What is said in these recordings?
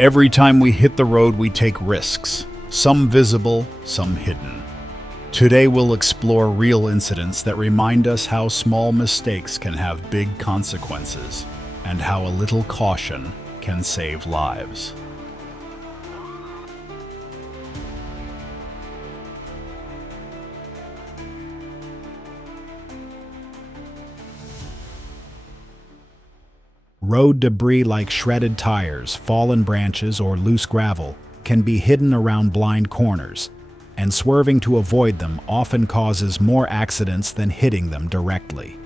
Every time we hit the road, we take risks, some visible, some hidden. Today, we'll explore real incidents that remind us how small mistakes can have big consequences and how a little caution can save lives. Road debris like shredded tires, fallen branches, or loose gravel can be hidden around blind corners, and swerving to avoid them often causes more accidents than hitting them directly.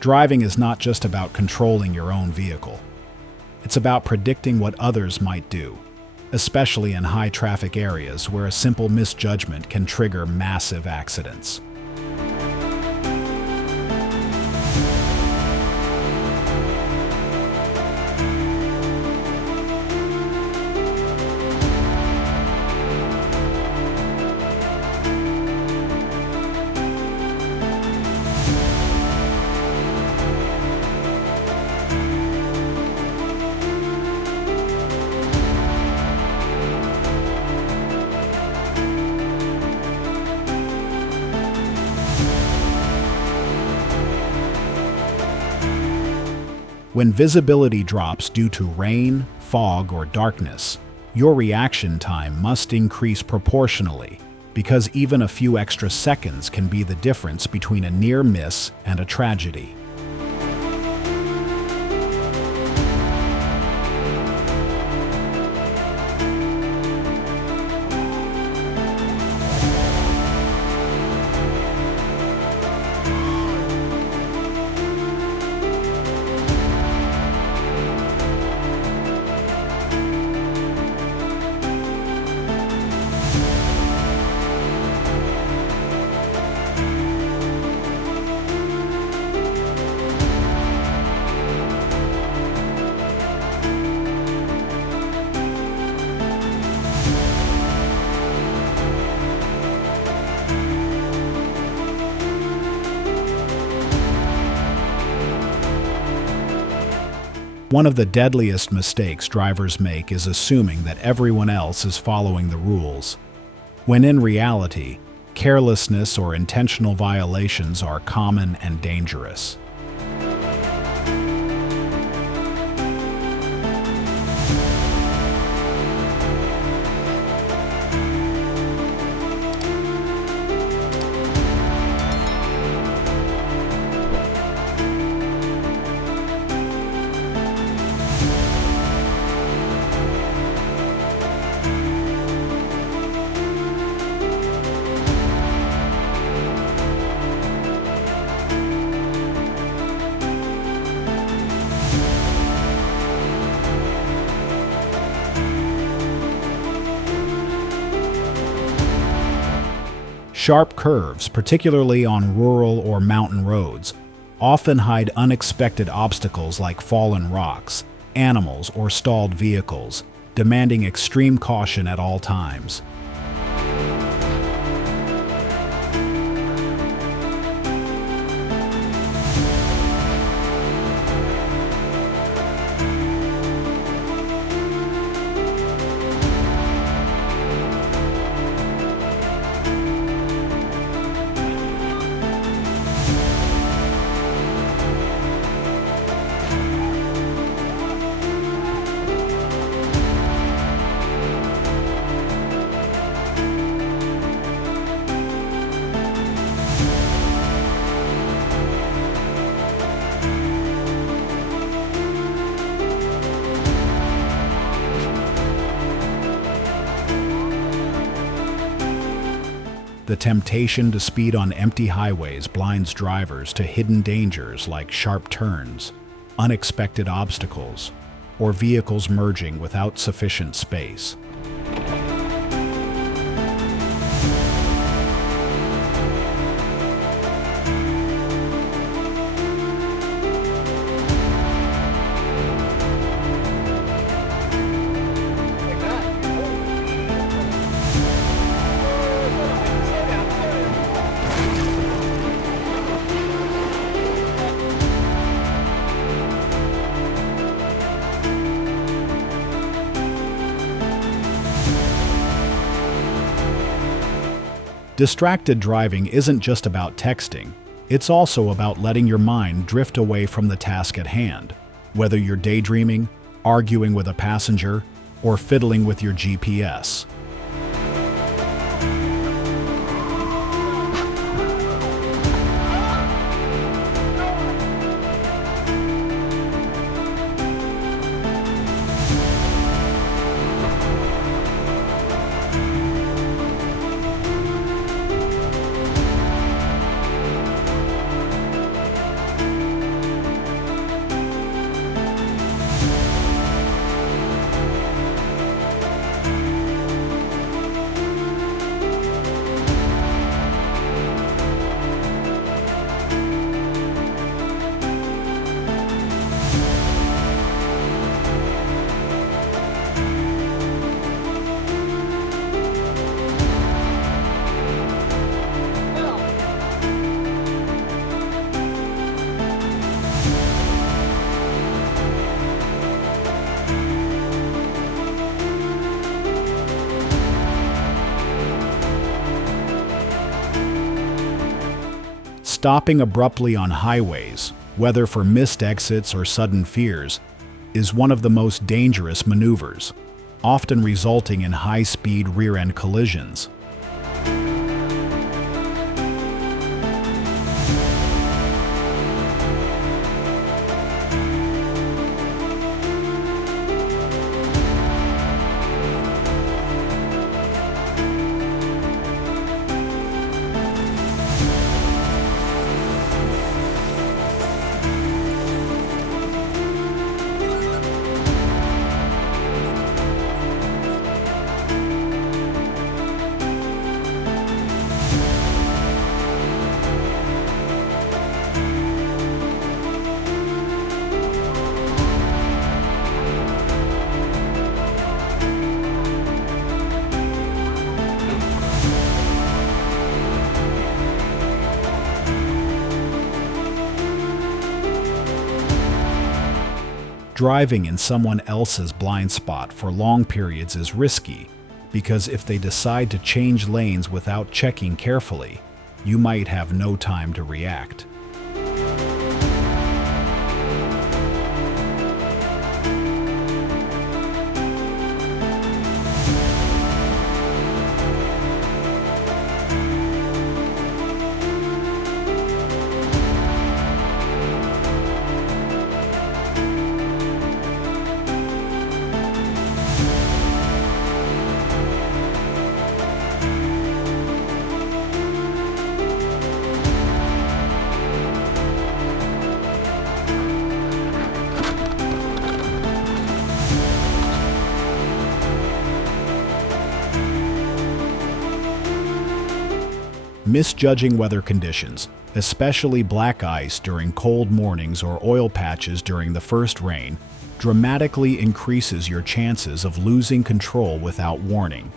Driving is not just about controlling your own vehicle. It's about predicting what others might do, especially in high-traffic areas where a simple misjudgment can trigger massive accidents. When visibility drops due to rain, fog, or darkness, your reaction time must increase proportionally, because even a few extra seconds can be the difference between a near miss and a tragedy. One of the deadliest mistakes drivers make is assuming that everyone else is following the rules, when in reality, carelessness or intentional violations are common and dangerous. Sharp curves, particularly on rural or mountain roads, often hide unexpected obstacles like fallen rocks, animals, or stalled vehicles, demanding extreme caution at all times. The temptation to speed on empty highways blinds drivers to hidden dangers like sharp turns, unexpected obstacles, or vehicles merging without sufficient space. Distracted driving isn't just about texting. It's also about letting your mind drift away from the task at hand, whether you're daydreaming, arguing with a passenger, or fiddling with your GPS. Stopping abruptly on highways, whether for missed exits or sudden fears, is one of the most dangerous maneuvers, often resulting in high-speed rear-end collisions. Driving in someone else's blind spot for long periods is risky, because if they decide to change lanes without checking carefully, you might have no time to react. Misjudging weather conditions, especially black ice during cold mornings or oil patches during the first rain, dramatically increases your chances of losing control without warning.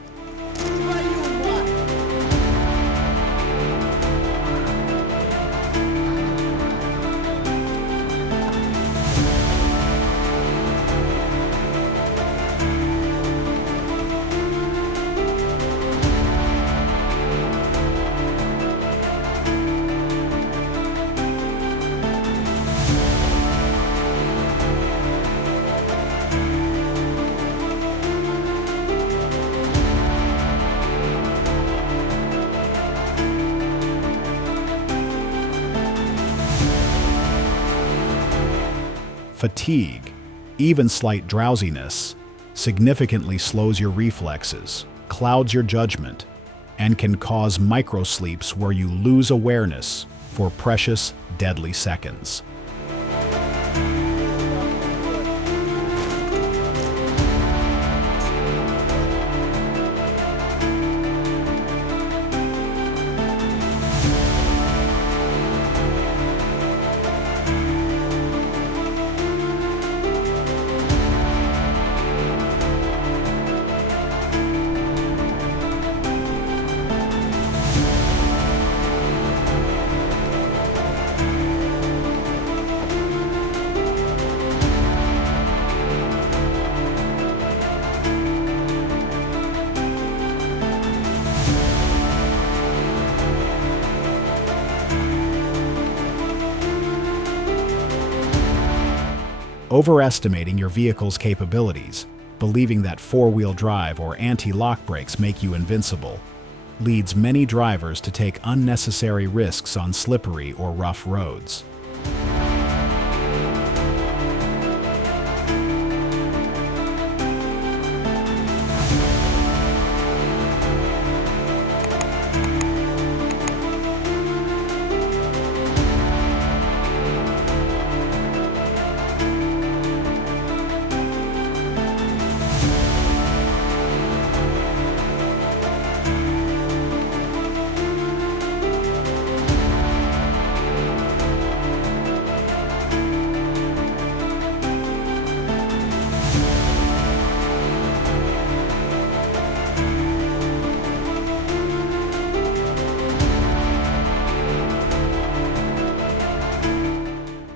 Fatigue, even slight drowsiness, significantly slows your reflexes, clouds your judgment, and can cause microsleeps where you lose awareness for precious, deadly seconds. Overestimating your vehicle's capabilities, believing that four-wheel drive or anti-lock brakes make you invincible, leads many drivers to take unnecessary risks on slippery or rough roads.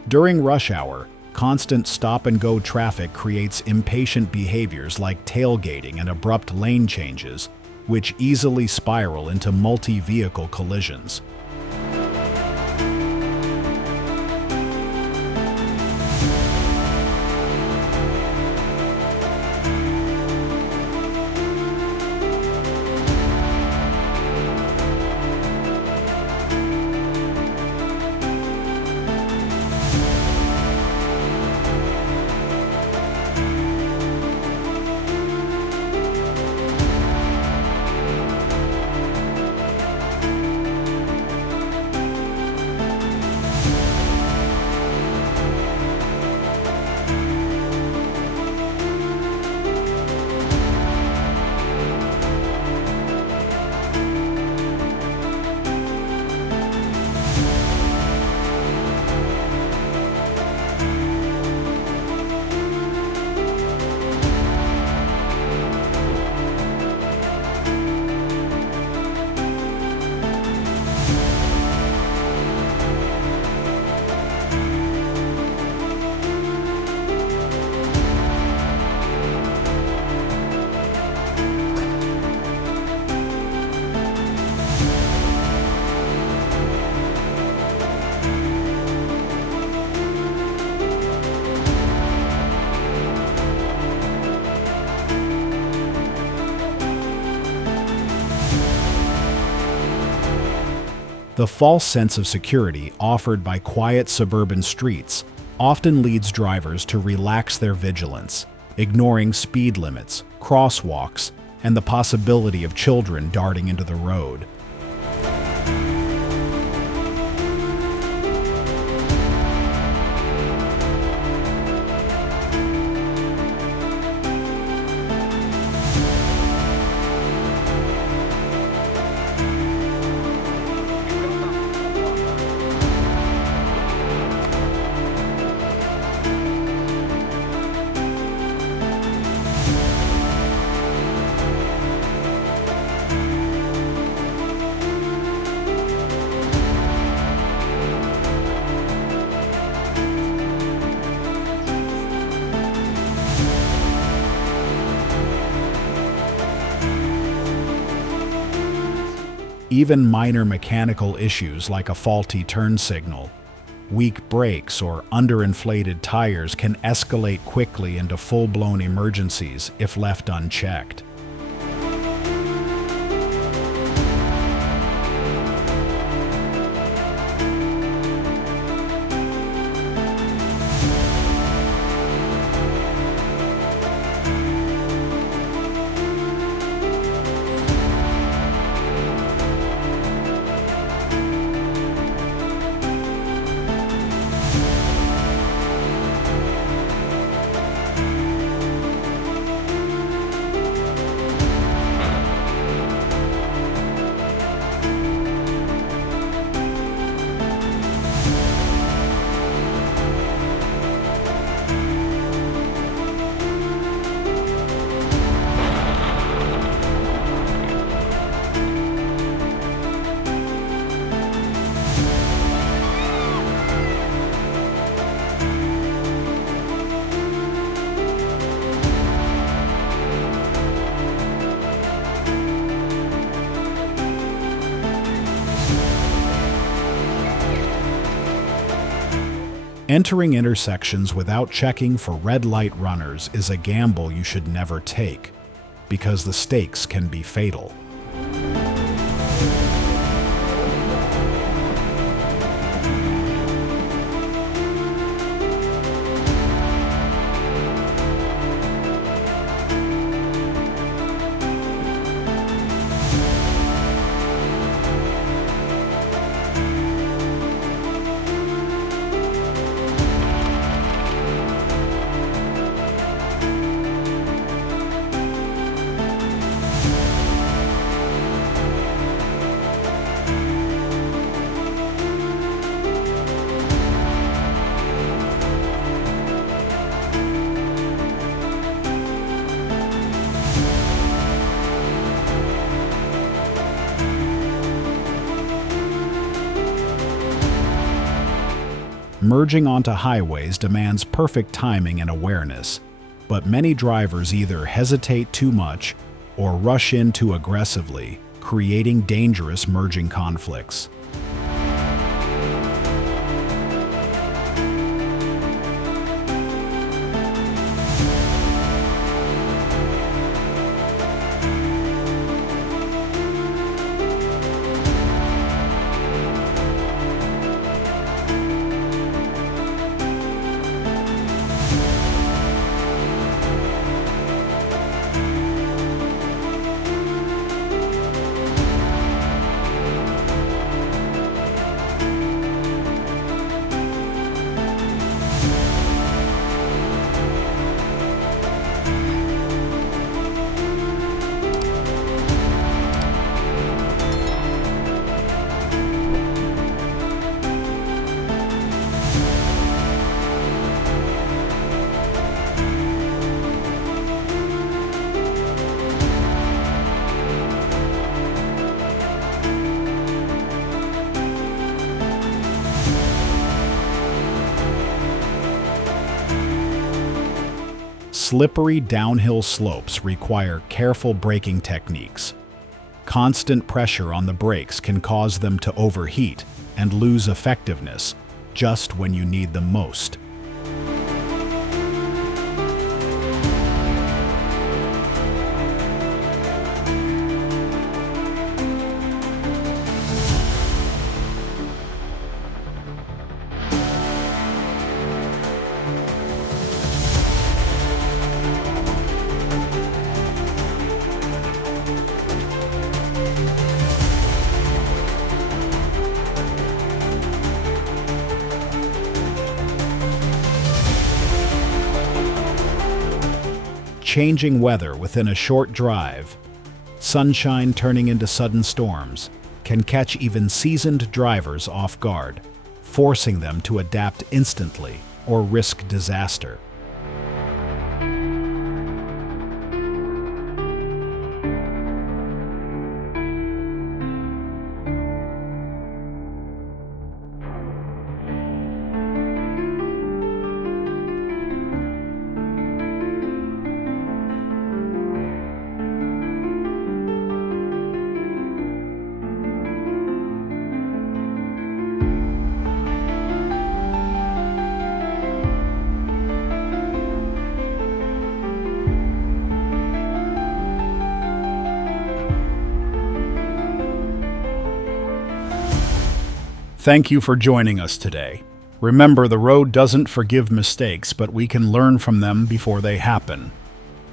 During rush hour, constant stop-and-go traffic creates impatient behaviors like tailgating and abrupt lane changes, which easily spiral into multi-vehicle collisions. The false sense of security offered by quiet suburban streets often leads drivers to relax their vigilance, ignoring speed limits, crosswalks, and the possibility of children darting into the road. Even minor mechanical issues like a faulty turn signal, weak brakes, or underinflated tires can escalate quickly into full-blown emergencies if left unchecked. Entering intersections without checking for red light runners is a gamble you should never take, because the stakes can be fatal. Merging onto highways demands perfect timing and awareness, but many drivers either hesitate too much or rush in too aggressively, creating dangerous merging conflicts. Slippery downhill slopes require careful braking techniques. Constant pressure on the brakes can cause them to overheat and lose effectiveness just when you need them most. Changing weather within a short drive, sunshine turning into sudden storms, can catch even seasoned drivers off guard, forcing them to adapt instantly or risk disaster. Thank you for joining us today. Remember, the road doesn't forgive mistakes, but we can learn from them before they happen.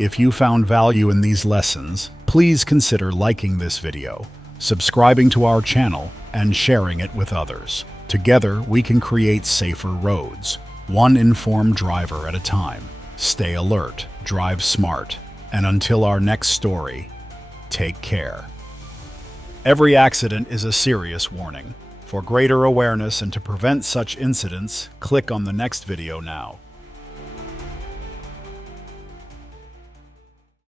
If you found value in these lessons, please consider liking this video, subscribing to our channel, and sharing it with others. Together, we can create safer roads, one informed driver at a time. Stay alert, drive smart, and until our next story, take care. Every accident is a serious warning. For greater awareness and to prevent such incidents, click on the next video now.